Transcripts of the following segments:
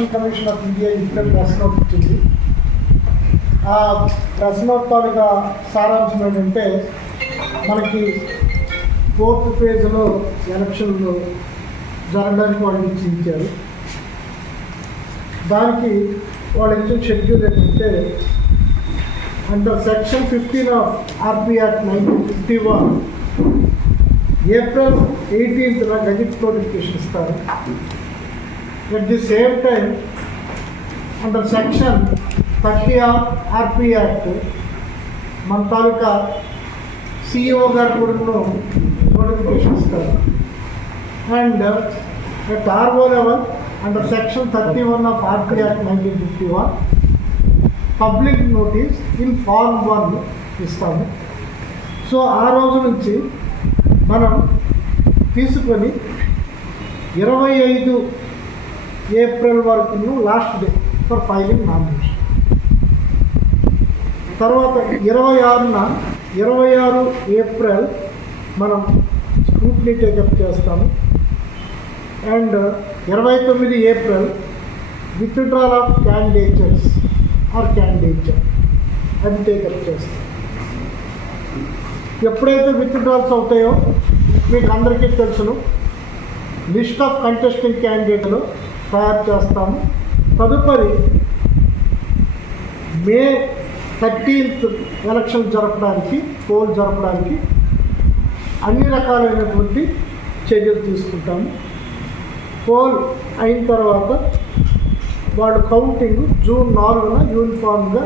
Election commission of India ఇప్పుడే press note ఇచ్చింది ఆ ప్రెస్ నోట్ తాలూకా సారాంశం ఏంటంటే మనకి ఫోర్త్ ఫేజ్లో ఎలక్షన్లు జరగడానికి వాళ్ళు నిశ్చయించారు దానికి వాళ్ళు ఇచ్చిన షెడ్యూల్ ఏంటంటే under section fifteen of RP act nineteen fifty one April ఎయిటీన్త్న gazette notification ఇస్తారు at the same time under section thirty of RP act మన తాలూకా సిఇఓ గారు కూడా నోటిఫికేషన్ ఇస్తారు. And at RO level under section thirty one of RP act nineteen fifty one public notice in form one ఇస్తాము. So ఆ రోజు నుంచి మనం తీసుకొని ఇరవై ఐదు ఏప్రిల్ వరకు last day for filing nomination తర్వాత ఇరవై ఆరున ఇరవై ఆరు ఏప్రిల్ మనం స్క్రూట్ని టేకప్ చేస్తాము. అండ్ ఇరవై తొమ్మిది April withdrawal of candidatures or candidature అది టేకప్ చేస్తాం. ఎప్పుడైతే విత్డ్రాల్స్ అవుతాయో మీకు అందరికీ తెలుసును. లిస్ట్ ఆఫ్ కంటెస్టింగ్ క్యాండిడేట్లు తయారు చేస్తాము. తదుపరి మే థర్టీన్త్ ఎలక్షన్ జరపడానికి పోల్ జరపడానికి అన్ని రకాలైనటువంటి చర్యలు తీసుకుంటాము. పోల్ అయిన తర్వాత వాళ్ళు కౌంటింగ్ జూన్ నాలుగున యూనిఫామ్గా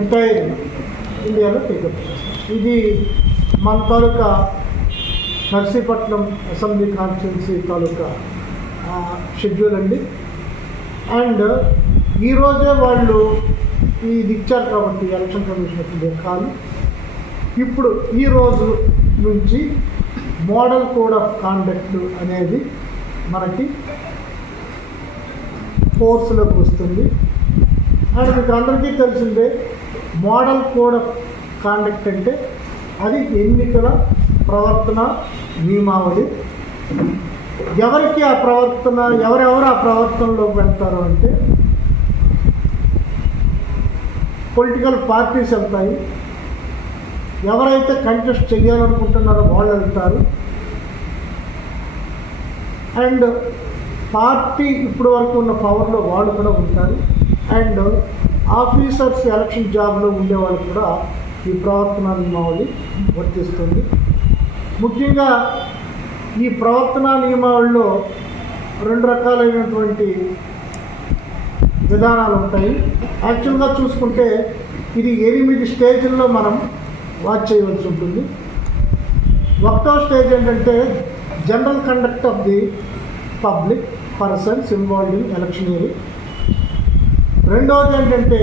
ఎంటైర్ ఇండియాలో టేకప్ చేస్తారు. ఇది మన తాలూకా నర్సీపట్నం అసెంబ్లీ కాన్స్టిట్యున్సీ తాలూకా షెడ్యూల్ అండి. అండ్ uh, ఈరోజే వాళ్ళు ఇది ఇచ్చారు కాబట్టి ఎలక్షన్ కమిషన్ ఆఫ్ ఇండియా కాదు ఇప్పుడు ఈ రోజు నుంచి మోడల్ కోడ్ ఆఫ్ కాండక్ట్ అనేది మనకి ఫోర్స్లోకి వస్తుంది. అండ్ మీకు అందరికీ తెలిసిందే మోడల్ కోడ్ ఆఫ్ కాండక్ట్ అంటే అది ఎన్నికల ప్రవర్తన నియమావళి. ఎవరికి ఆ ప్రవర్తన ఎవరెవరు ఆ ప్రవర్తనలో పెడతారు అంటే పొలిటికల్ పార్టీస్ వెళ్తాయి. ఎవరైతే కంటెస్ట్ చేయాలనుకుంటున్నారో వాళ్ళు వెళ్తారు. అండ్ పార్టీ ఇప్పటి వరకు ఉన్న పవర్లో వాళ్ళు కూడా ఉంటారు. అండ్ ఆఫీసర్స్ ఎలక్షన్ జాబ్లో ఉండేవాళ్ళు కూడా ఈ ప్రవర్తన నియమావళి వర్తిస్తుంది. ముఖ్యంగా ఈ ప్రవర్తన నియమావళిలో రెండు రకాలైనటువంటి విధానాలు ఉంటాయి. యాక్చువల్గా చూసుకుంటే ఇది ఎనిమిది స్టేజ్ల్లో మనం వాచ్ చేయవలసి ఉంటుంది. ఒకటో స్టేజ్ ఏంటంటే general conduct of the public persons involve in electioneering రెండవది ఏంటంటే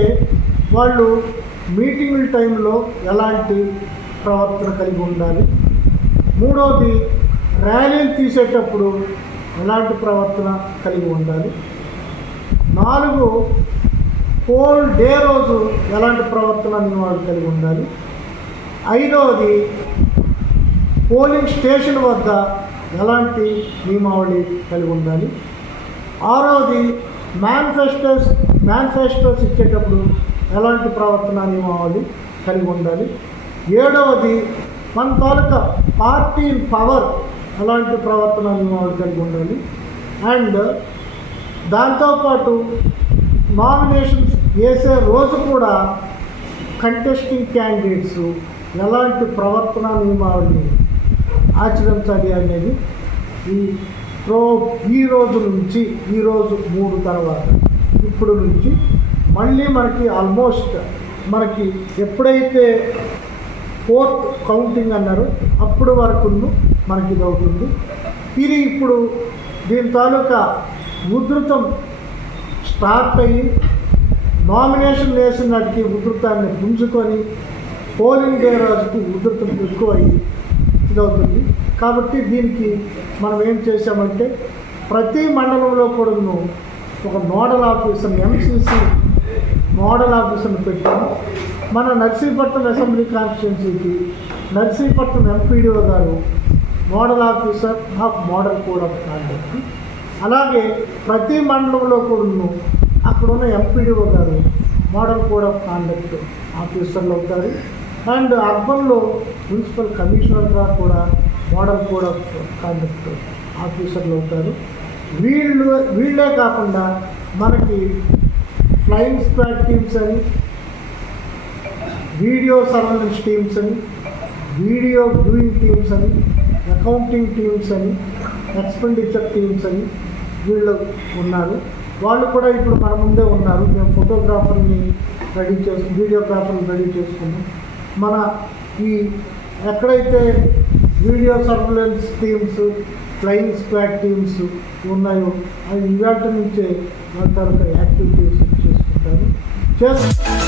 వాళ్ళు మీటింగుల టైంలో ఎలాంటి ప్రవర్తన కలిగి ఉండాలి. మూడవది ర్యాలీని తీసేటప్పుడు ఎలాంటి ప్రవర్తన కలిగి ఉండాలి? నాలుగు హోల్ డే రోజు ఎలాంటి ప్రవర్తన వాళ్ళు కలిగి ఉండాలి? ఐదవది పోలింగ్ స్టేషన్ వద్ద ఎలాంటి నియమావళి కలిగి ఉండాలి? ఆరవది మేనిఫెస్టోస్ మేనిఫెస్టోస్ ఇచ్చేటప్పుడు ఎలాంటి ప్రవర్తన నియమావళి కలిగి ఉండాలి? ఏడవది మన తాలూకా పార్టీ పవర్ ఎలాంటి ప్రవర్తన నియమావళి కలిగి ఉండాలి. అండ్ దాంతోపాటు నామినేషన్స్ వేసే రోజు కూడా కంటెస్టింగ్ క్యాండిడేట్స్ ఎలాంటి ప్రవర్తన నియమావళిని ఆచరించాలి అనేది ఈ ప్రో ఈ రోజు నుంచి ఈరోజు మూడు తర్వాత ఇప్పుడు నుంచి మళ్ళీ మనకి ఆల్మోస్ట్ మనకి ఎప్పుడైతే ఫోర్త్ కౌంటింగ్ అన్నారో అప్పుడు వరకు మనకి ఇది అవుతుంది ఇది ఇప్పుడు దీని తాలూకా ఉధృతం స్టార్ట్ అయ్యి నామినేషన్ వేసిన నాటికి ఉధృతాన్ని పుంజుకొని పోలింగ్ డే రోజుకి ఉధృతం ఎక్కువ అయ్యి ఇదవుతుంది. కాబట్టి దీనికి మనం ఏం చేసామంటే ప్రతి మండలంలో కూడా ఒక నోడల్ ఆఫీసర్ ఎంసీసీ నోడల్ ఆఫీసర్ని పెట్టాము. మన నర్సీపట్నం అసెంబ్లీ కాన్స్టిట్యున్సీకి నర్సీపట్నం ఎంపీడీఓ గారు model officer of model code of conduct. అలాగే ప్రతి మండలంలో కూడా అక్కడ ఉన్న ఎంపీడీఓ గారు మోడల్ కోడ్ ఆఫ్ కాండక్ట్ ఆఫీసర్లు అవుతారు అండ్ అర్బన్లో మున్సిపల్ కమిషనర్గా కూడా మోడల్ కోడ్ ఆఫ్ కాండక్ట్ ఆఫీసర్లు అవుతారు వీళ్ళు వీళ్ళే కాకుండా మనకి ఫ్లయింగ్ స్క్వాడ్ టీమ్స్ అని వీడియో సర్వలెన్స్ టీమ్స్ అని వీడియో డూయింగ్ టీమ్స్ అని అకౌంటింగ్ టీమ్స్ అని ఎక్స్పెండిచర్ టీమ్స్ అని వీళ్ళు ఉన్నారు. వాళ్ళు కూడా ఇప్పుడు మన ముందే ఉన్నారు. మేము ఫోటోగ్రాఫర్ని రెడీ చేసు వీడియోగ్రాఫర్ని రెడీ చేసుకున్నాం. మన ఈ ఎక్కడైతే video surveillance teams flying squad teams ఉన్నాయో అవి ఇవాటి నుంచే వాళ్ళ తరఫు యాక్టివిటీస్ చేసుకుంటారు. చేస్తారు